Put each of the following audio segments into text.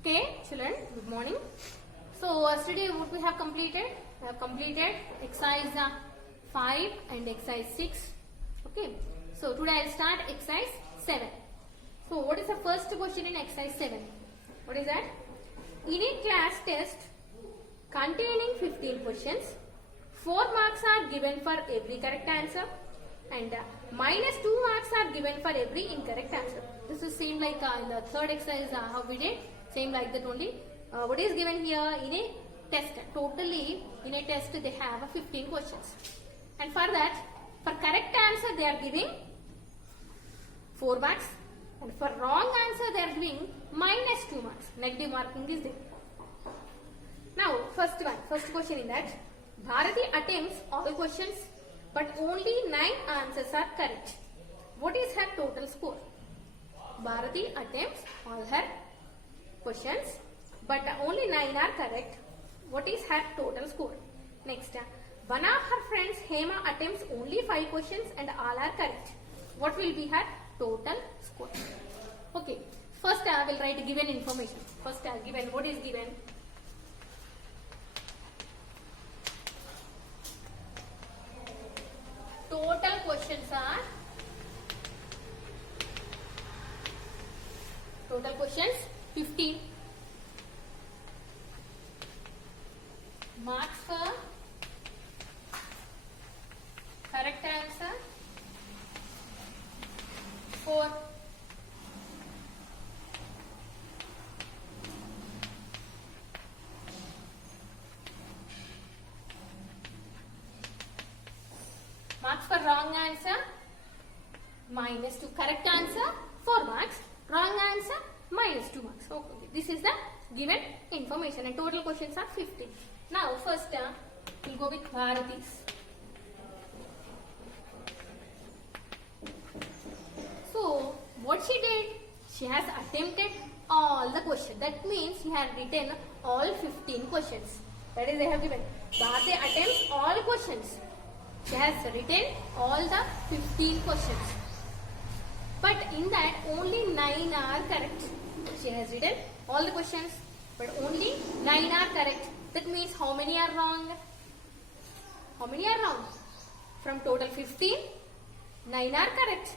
Okay, children, good morning. So, yesterday what we have completed? We have completed exercise 5 and exercise 6. Okay, so today I will start exercise 7. So, what is the first question in exercise 7? What is that? In a class test containing 15 questions, 4 marks are given for every correct answer and minus 2 marks are given for every incorrect answer. This is same like in the third exercise how we did. Same like that only. What is given here in a test? Totally in a test they have 15 questions. And for that, for correct answer they are giving 4 marks. And for wrong answer they are giving minus 2 marks. Negative marking is there. Now, first question in that. Bharati attempts all questions but only 9 answers are correct. What is her total score? Bharati attempts all her questions but only 9 are correct. What is her total score? Next, one of her friends Hema attempts only 5 questions and all are correct. What will be her total score? Okay, first I will write given information. First given, what is given? Total questions are total questions 15. Marks for correct answer 4. Marks for wrong answer minus 2. Correct answer 4 marks. Wrong answer minus 2 marks. Okay. This is the given information and total questions are 15. Now first we'll go with Bharati's. So what she did? She has attempted all the questions. That means she has written all 15 questions. That is they have given. Bharati attempts all questions. She has written all the 15 questions. But in that only 9 are correct. She has written all the questions but only 9 are correct. That means how many are wrong? How many are wrong? From total 15, 9 are correct.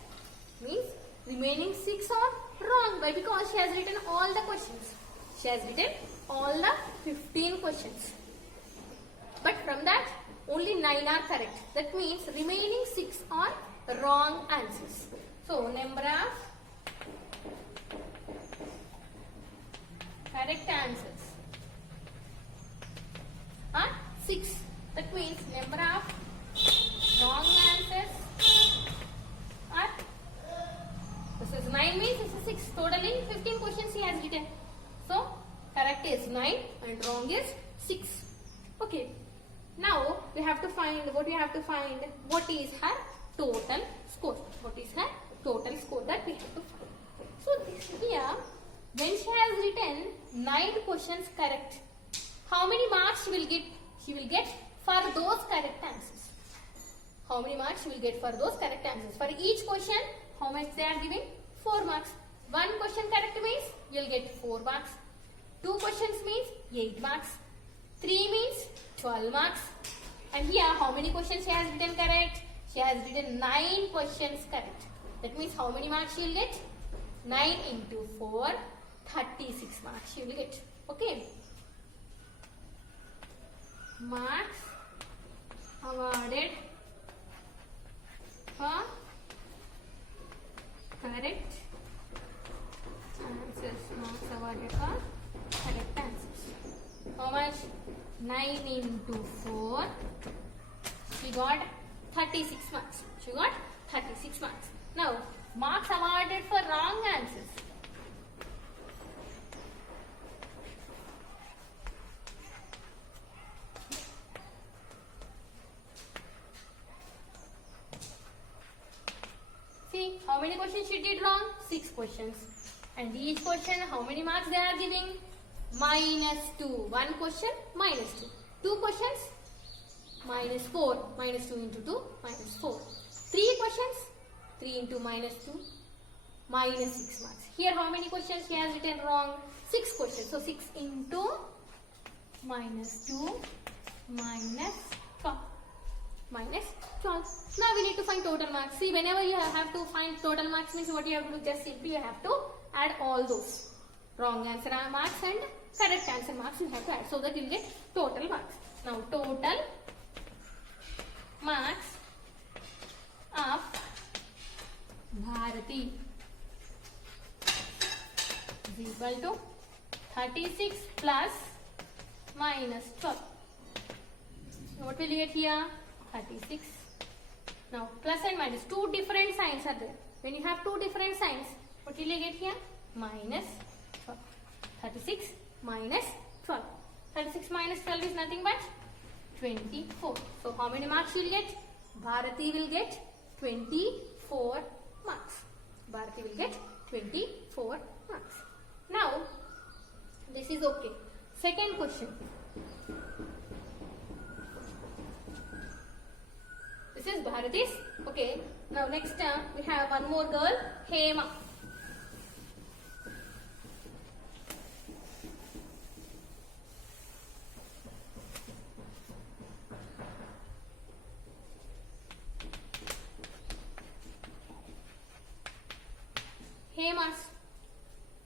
Means remaining 6 are wrong. Why? Because she has written all the questions. She has written all the 15 questions. But from that only 9 are correct. That means remaining 6 are wrong answers. So number of correct answers are 6. That means number of wrong answers are, this is 9 means this is 6. Totally 15 questions he has written. So correct is 9 and wrong is 6. Okay. Now we have to find what what is her total score. What is her total score that we have to find. So this here, when she has written 9 questions correct, how many marks she will get? She will get for those correct answers. How many marks she will get for those correct answers? For each question, how much they are giving? 4 marks. 1 question correct means you will get 4 marks. 2 questions means 8 marks. 3 means 12 marks. And here, how many questions she has written correct? She has written 9 questions correct. That means how many marks she will get? 9 into 4, 36 marks she will get. Okay. Marks awarded for correct answers. Marks awarded for correct answers. How much? 9 into 4. She got 36 marks. She got 36 marks. Now, marks awarded for wrong answers. See, how many questions she did wrong? 6 questions. And each question, how many marks they are giving? Minus 2. 1 question, minus 2. 2 questions, minus 4. Minus 2 into 2, minus 4. 3 questions, 3 into minus 2, minus 6 marks. Here how many questions she has written wrong? 6 questions. So 6 into minus 2 minus 12. Minus 12. Now we need to find total marks. See, whenever you have to find total marks means what you have to do, just simply you have to add all those wrong answer marks and correct answer marks you have to add, so that you will get total marks. Now total marks of Bharati is equal to 36 plus minus 12. What will you get here? 36. Now plus and minus, two different signs are there. When you have two different signs, what will you get here? Minus 12. 36 minus 12. 36 minus 12 is nothing but 24. So how many marks you will get? Bharati will get 24 marks. Bharati will get 24 marks. Now this is okay. Second question. This is Bharati's. Okay. Now next we have one more girl, Hema. Hemas.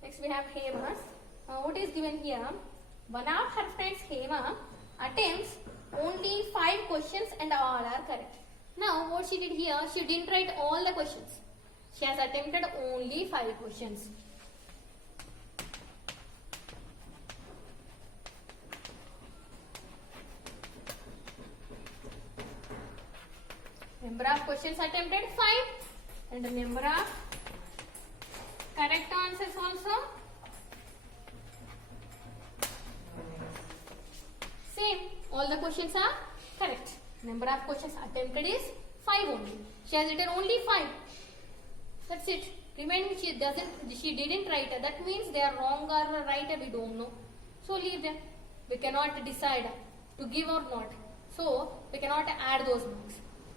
Next we have Hemas. What is given here? One of her friends, Hema, attempts only 5 questions and all are correct. Now what she did here, she didn't write all the questions. She has attempted only 5 questions. Number of questions attempted 5 and the number of correct answers also same. All the questions are correct. Number of questions attempted is 5 only. She has written only 5. That's it. Remaining she didn't write. That means they are wrong or right, we don't know. So leave them. We cannot decide to give or not. So we cannot add those marks.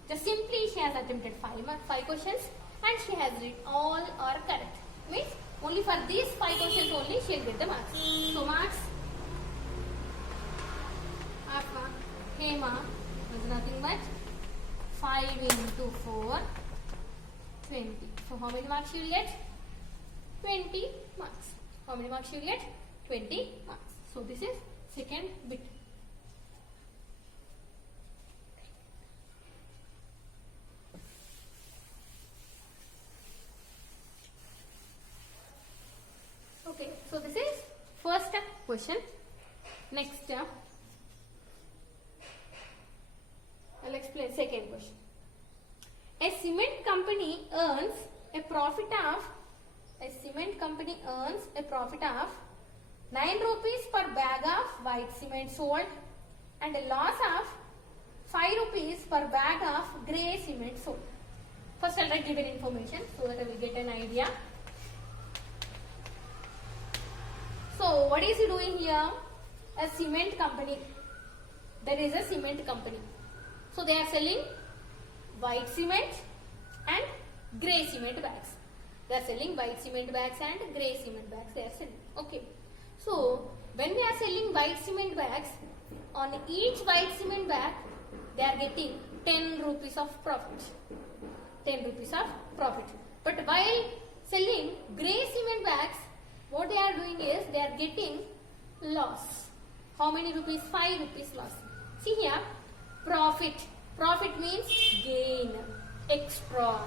Just simply she has attempted 5 questions and she has written all are correct. Means only for these 5 questions only she will get the marks. So marks of Hema is nothing but 5 into 4, 20. So how many marks you will get? 20 marks. How many marks you will get? 20 marks. So this is second bit. Okay, so this is first question. Next, I'll explain second question. A cement company earns a profit of 9 rupees per bag of white cement sold and a loss of 5 rupees per bag of grey cement sold. First I'll write given information so that I will get an idea. So what is he doing here? A cement company. There is a cement company. So they are selling white cement and grey cement bags. They are selling white cement bags and grey cement bags. They are selling. Okay. So when they are selling white cement bags, on each white cement bag, they are getting 10 rupees of profit. 10 rupees of profit. But while selling grey cement bags, what they are doing is they are getting loss. How many rupees? 5 rupees loss. See here, profit. Profit means gain, extra.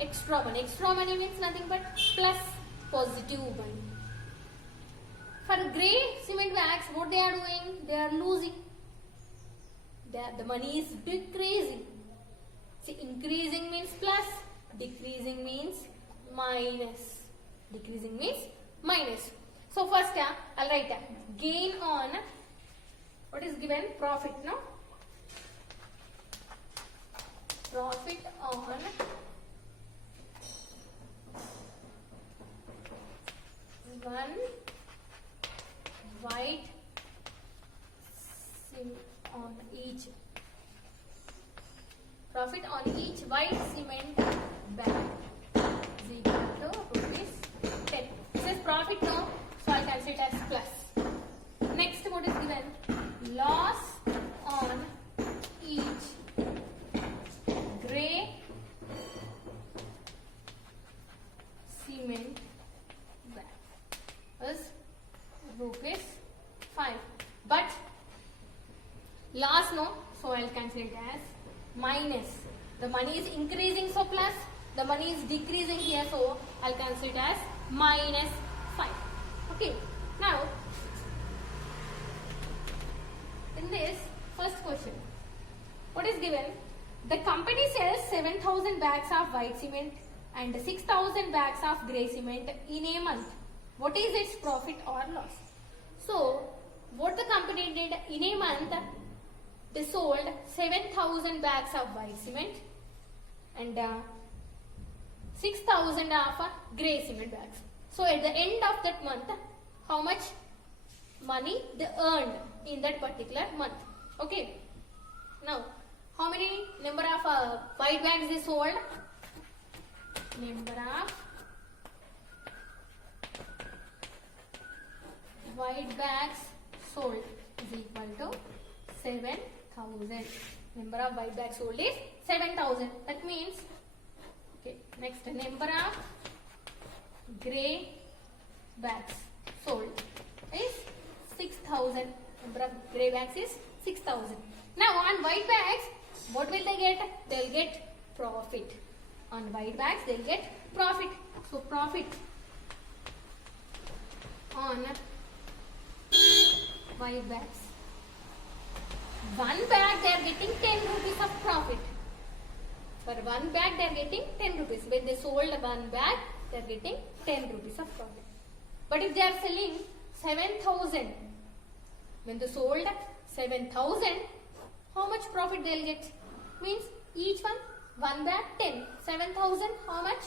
Extra money. Extra money means nothing but plus positive money. For grey cement bags, what they are doing? They are losing. The money is decreasing. See, increasing means plus, decreasing means minus. Decreasing means minus. So first I'll write gain on, what is given? Profit, no? Profit on one white on each. Profit on each white cement bag is equal to rupees 10. This is profit, no? So I'll consider it as plus. Next, what is given? Loss on each grey cement bag is rupees 5. But loss no, so I'll cancel it as minus. The money is increasing, so plus. The money is decreasing here, so I'll cancel it as minus 5. Okay. Now, in this first question, what is given? The company sells 7,000 bags of white cement and 6,000 bags of grey cement in a month. What is its profit or loss? So, what the company did in a month, they sold 7,000 bags of white cement and 6,000 of grey cement bags. So, at the end of that month, how much money they earned in that particular month? Okay. Now, how many number of white bags they sold? Number of white bags sold is equal to 7,000. Number of white bags sold is 7,000. That means, okay, next number of grey bags sold is 6,000. Number of grey bags is 6,000. Now on white bags, what will they get? They'll get profit. On white bags, they'll get profit. So profit on white bags. One bag they are getting 10 rupees of profit. For one bag they are getting 10 rupees. When they sold one bag, they are getting 10 rupees of profit. But if they are selling 7,000, when they sold 7,000, how much profit they will get? Means each one bag 10. 7,000, how much?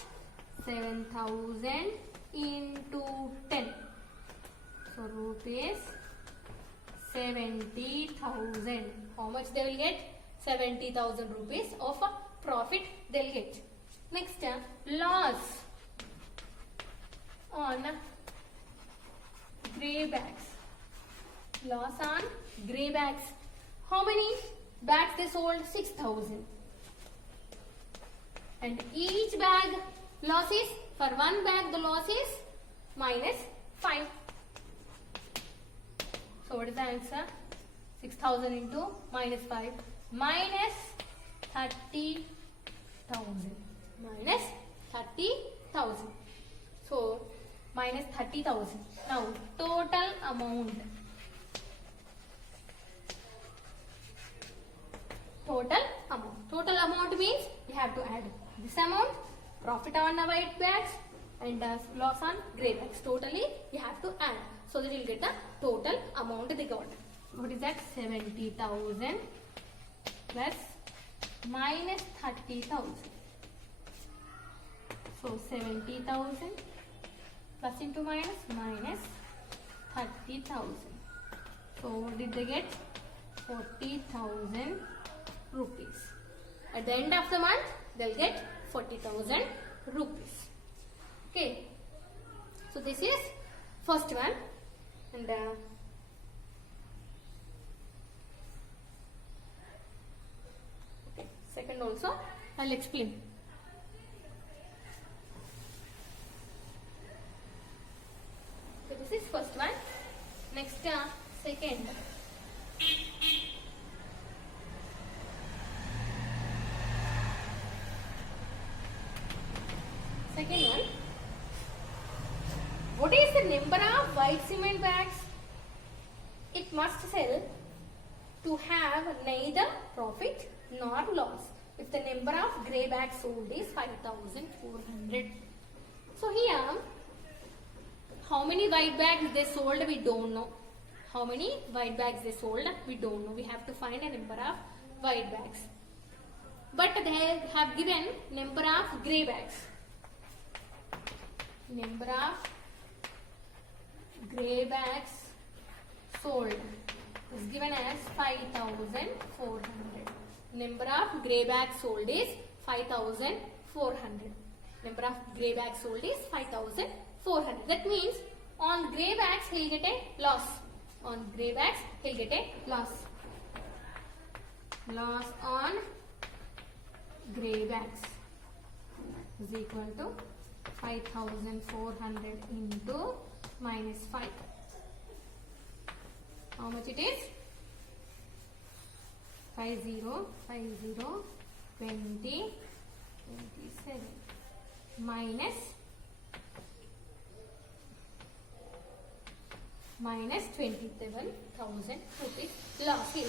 7,000 into 10. So rupees 70,000. How much they will get? 70,000 rupees of profit they will get. Next, loss on grey bags. Loss on grey bags. How many bags they sold? 6,000. And each bag loss is, for one bag the loss is minus 5. So what is the answer? 6,000 into minus 5. Minus 30,000. Minus 30,000. So minus 30,000. Now total amount. Total amount. Total amount means we have to add this amount, profit on the white bags and loss on grey bags. Totally you have to add. So that you will get the total amount they got. What is that? 70,000 plus minus 30,000. So 70,000 plus into minus 30,000. So what did they get? 40,000 rupees. At the end of the month, they'll get 40,000 rupees. Okay. So this is first one. And okay, second also I'll explain. So this is first one. Next, second. Second one. What is the number of white cement bags it must sell to have neither profit nor loss? If the number of grey bags sold is 5,400. So here, how many white bags they sold, we don't know. How many white bags they sold, we don't know. We have to find a number of white bags. But they have given number of grey bags. Number of grey bags sold is given as 5,400. Number of grey bags sold is 5,400. Number of grey bags sold is 5,400. That means on grey bags he'll get a loss. On grey bags he'll get a loss. Loss on grey bags is equal to 5,400 into minus 5. How much it is? 50, 50, 20, 27 minus 27,000 rupees loss here.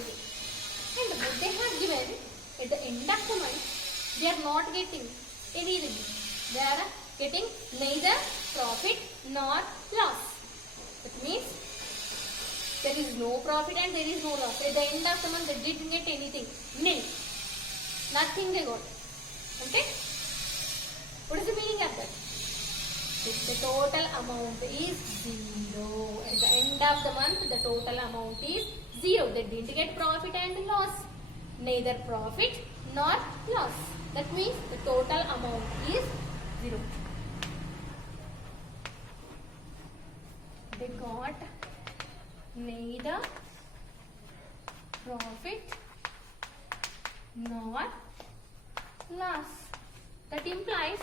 And what they have given at the end of the month, they are not getting anything. They are getting neither profit nor loss. That means there is no profit and there is no loss. At the end of the month, they didn't get anything. Nil. Nothing they got. Okay? What is the meaning of that? The total amount is 0. At the end of the month, the total amount is 0. They didn't get profit and loss. Neither profit nor loss. That means the total amount is 0. They got neither profit nor loss. That implies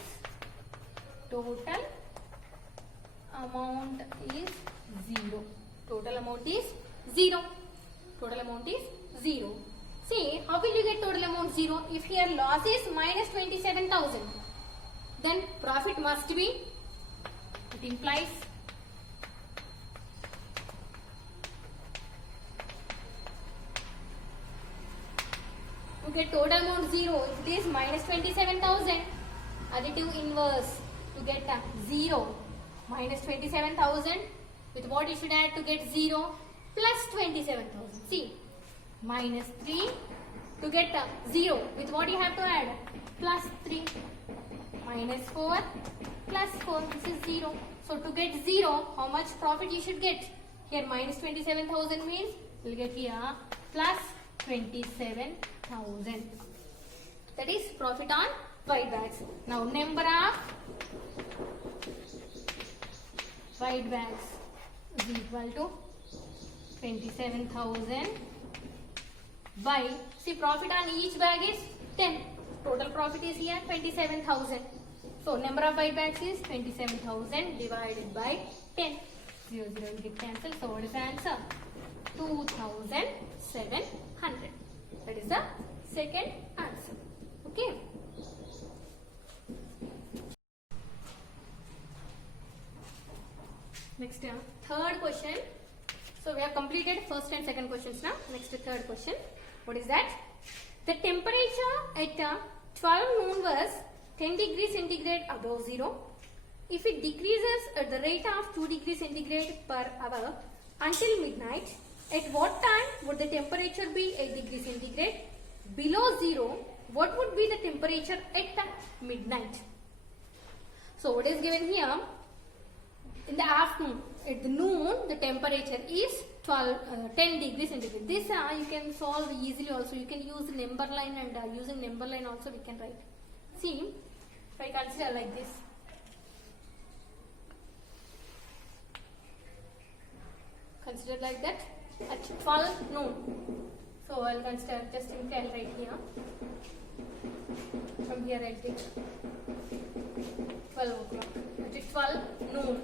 total amount is 0. Total amount is 0. Total amount is 0. See, how will you get total amount 0? If here loss is minus 27,000, then profit must be, it implies to get total amount 0, if it is minus 27,000, additive inverse to get 0, minus 27,000, with what you should add to get 0, plus 27,000. See, minus 3 to get 0, with what you have to add, plus 3, minus 4, plus 4, this is 0. So to get 0, how much profit you should get? Here minus 27,000 means, you will get here plus 27,000. That is profit on white bags. Now number of white bags is equal to 27,000 by, see, profit on each bag is 10. Total profit is here 27,000. So number of white bags is 27,000 divided by 10. 0, 0 will get cancelled. So what is the answer? 2,700. That is the second answer. Okay. Next, third question. So we have completed first and second questions now. Next, third question. What is that? The temperature at 12 noon was 10 degrees centigrade above 0. If it decreases at the rate of 2 degrees centigrade per hour until midnight, at what time would the temperature be 8 degrees centigrade? Below 0, what would be the temperature at midnight? So what is given here? In the afternoon, at the noon, the temperature is 10 degrees centigrade. This you can solve easily also. You can use number line, and using number line also we can write. See, if I consider like this. Consider like that at 12 noon. So I'll consider, just simply I'll write here. From here I'll take 12 o'clock. At 12 noon.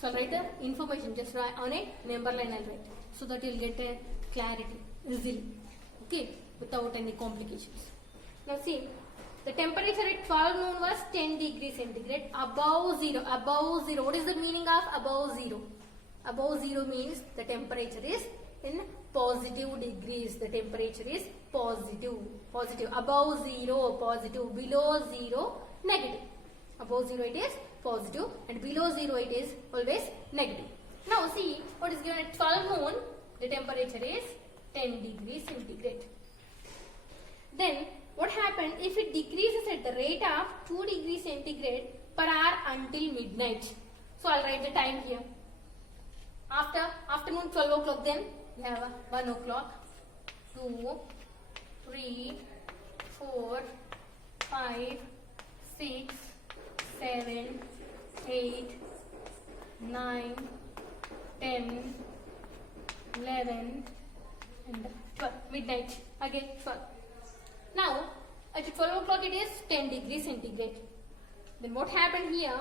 So I'll write the information just on a number line I'll write, so that you'll get a clarity easily. Okay, without any complications. Now see, the temperature at 12 noon was 10 degrees centigrade above 0. Above 0. What is the meaning of above 0? Above 0 means the temperature is in positive degrees. The temperature is positive. Positive. Above 0, positive. Below 0, negative. Above 0 it is positive, and below 0 it is always negative. Now see, what is given at 12 noon, the temperature is 10 degrees centigrade. Then what happened if it decreases at the rate of 2 degrees centigrade per hour until midnight? So I'll write the time here. After afternoon 12 o'clock, then we have 1 o'clock, 2, 3, 4, 5, 6, 7, 8, 9, 10, 11 and 12. Midnight. Again 12. Now at 12 o'clock it is 10 degrees centigrade. Then what happened here?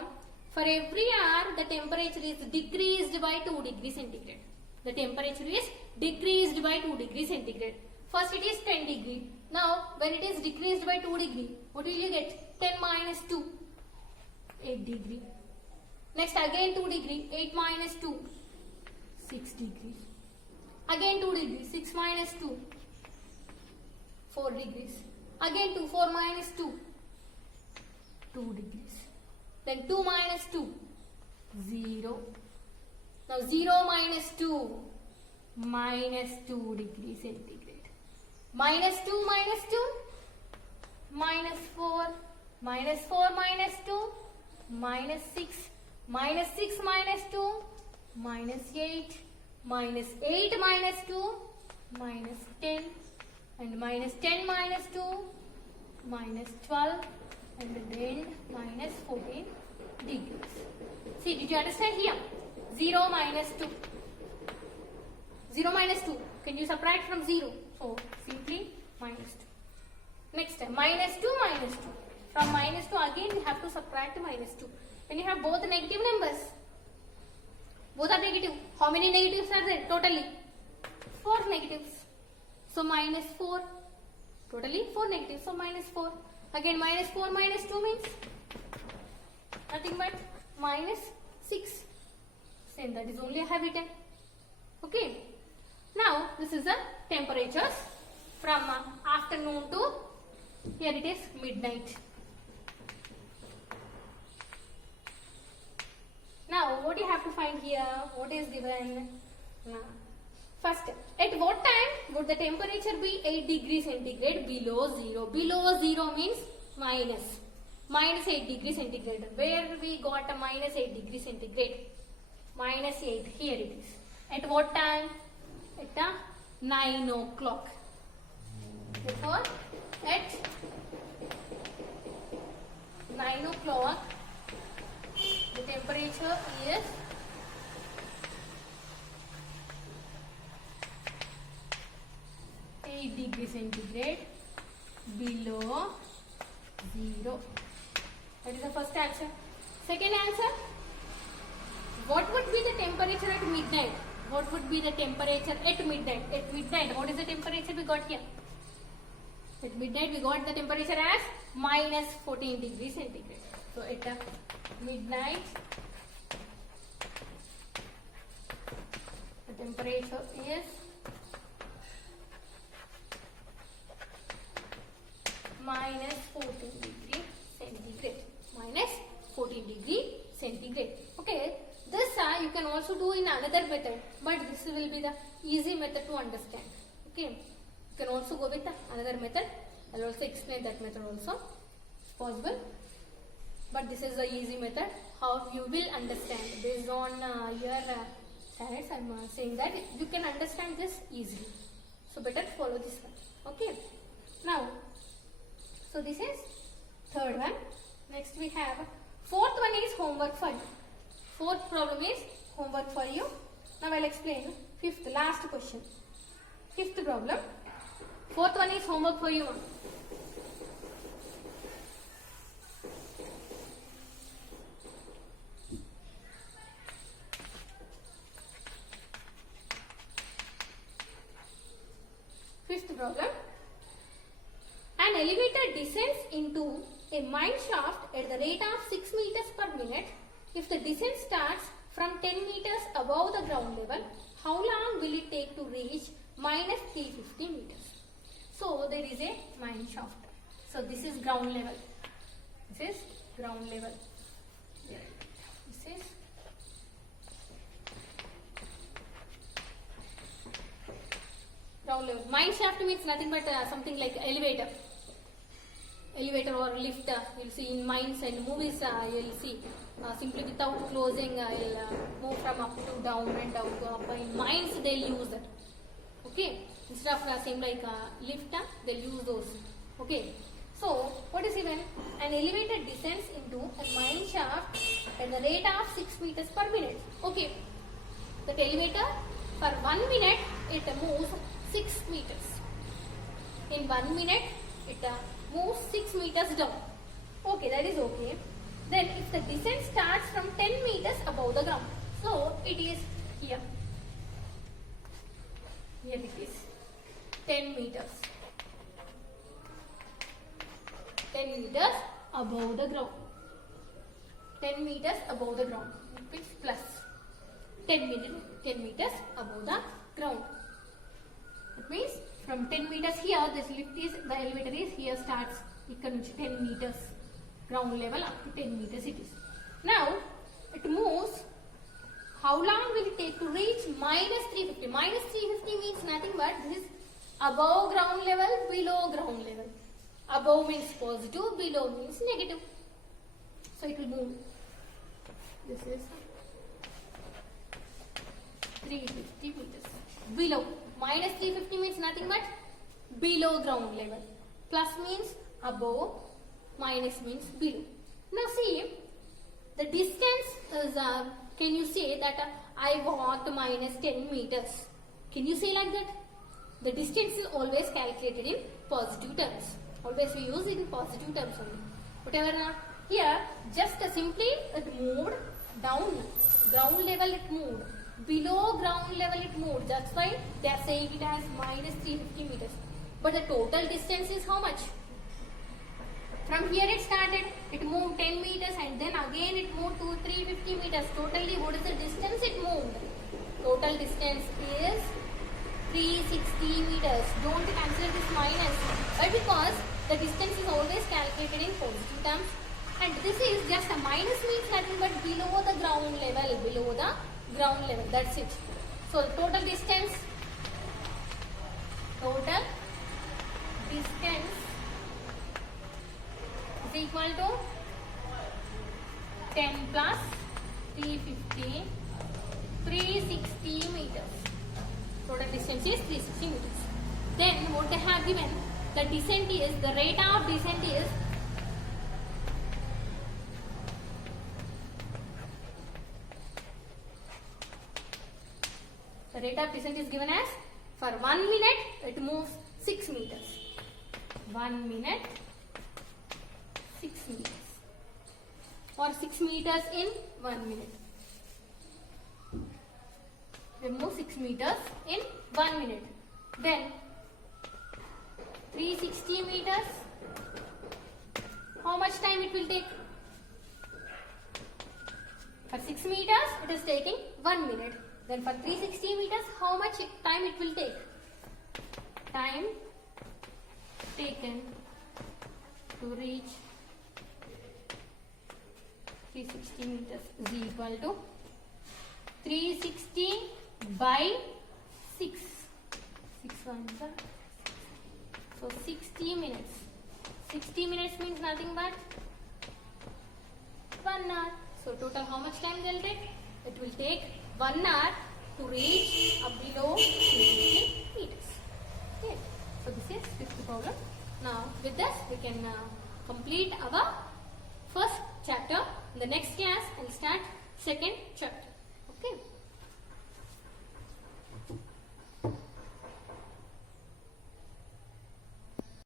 For every hour the temperature is decreased by 2 degrees centigrade. The temperature is decreased by 2 degrees centigrade. First it is 10 degree. Now when it is decreased by 2 degree, what will you get? 10 minus 2, 8 degree. Next again 2 degree, 8 minus 2, 6 degrees. Again 2 degrees, 6 minus 2, 4 degrees. Again 2, 4 minus 2, 2 degrees. Then 2 minus 2, 0. Now 0 minus 2, minus 2 degrees centigrade. Minus 2 minus 2, minus 4. Minus 4 minus 2, minus 6. Minus 6 minus 2, minus 8. Minus 8 minus 2, minus 10. And minus 10 minus 2, minus 12. And then minus 14 degrees. See, did you understand here? 0 minus 2. 0 minus 2. Can you subtract from 0? So, simply minus 2. Next time, minus 2 minus 2. From minus 2 again we have to subtract minus 2. When you have both negative numbers, both are negative. How many negatives are there totally? 4 negatives. So, minus 4. Totally 4 negatives. So, minus 4. Again minus 4 minus 2 means nothing but minus 6. Same, that is only I have written. Okay. Now this is the temperatures from afternoon to here it is midnight. Now what you have to find here? What is given? First, at what time would the temperature be 8 degrees centigrade below 0? Below 0 means minus. Minus 8 degrees centigrade. Where we got a minus 8 degrees centigrade? Minus 8. Here it is. At what time? At 9 o'clock. Therefore, at 9 o'clock, the temperature is 8 degrees centigrade below 0. That is the first answer. Second answer, what would be the temperature at midnight? What would be the temperature at midnight? At midnight, what is the temperature we got here? At midnight, we got the temperature as minus 14 degrees centigrade. So, at midnight, the temperature is minus 14 degree centigrade. Minus 14 degree centigrade. Okay. This you can also do in another method, but this will be the easy method to understand. Okay. You can also go with another method. I will also explain that method also. It's possible. But this is the easy method. How you will understand based on your standards. I am saying that you can understand this easily. So better follow this one. Okay. Now, so this is third one. Next we have fourth one is homework for you. Fourth problem is homework for you. Now I will explain. Fifth, last question. Fifth problem. Fourth one is homework for you. Fifth problem. An elevator descends into a mine shaft at the rate of 6 meters per minute. If the descent starts from 10 meters above the ground level, how long will it take to reach minus 350 meters? So, there is a mine shaft. So, this is ground level. This is ground level. This is ground level. Mine shaft means nothing but something like elevator. Elevator or lift, you'll see in mines and movies, you'll see simply without closing, move from up to down and down to up. In mines, they'll use that. Okay, instead of same like lift, they'll use those. Okay, So what is given? An elevator descends into a mine shaft at the rate of 6 meters per minute. Okay. The elevator for 1 minute it moves 6 meters. In 1 minute it moves 6 meters down. Okay, that is okay. Then if the descent starts from 10 meters above the ground. So it is here. Here it is. 10 meters. 10 meters above the ground. 10 meters above the ground. Which plus 10 meters above the ground. That means from 10 meters here, this lift is, the elevator is here starts. It can reach 10 meters ground level up to 10 meters it is. Now it moves. How long will it take to reach minus 350? Minus 350 means nothing but this is above ground level, below ground level. Above means positive, below means negative. So it will move. This is 350 meters. Below. Minus 350 means nothing but below ground level. Plus means above, minus means below. Now see, the distance is, can you say that I walked minus 10 meters? Can you say like that? The distance is always calculated in positive terms. Always we use it in positive terms only. Whatever here, just simply it moved down. Ground level it moved. Below ground level it moved. That's why they are saying it as minus 350 meters. But the total distance is how much? From here it started, it moved 10 meters and then again it moved to 350 meters. Totally what is the distance it moved? Total distance is 360 meters. Don't consider this minus. But because the distance is always calculated in positive terms. And this is just a minus means nothing but below the ground level. Below the ground level. That's it. So total distance is equal to 10 plus 350, 360 meters. Total distance is 360 meters. Then what they have given, the descent is, the rate of descent is given as for 1 minute it moves 6 meters. 1 minute 6 meters or 6 meters in 1 minute. We move 6 meters in 1 minute. Then 360 meters. How much time it will take? For 6 meters it is taking 1 minute. Then for 360 meters how much time it will take? Time taken to reach 360 meters is equal to 360 by 6. 6 ones are 6. So 60 minutes. 60 minutes means nothing but 1 hour. So total how much time will take? It will take 1 hour to reach up below 360 meters. Okay. So this is fifth problem. Now with this we can complete our first chapter. In the next class I will start second chapter. Okay.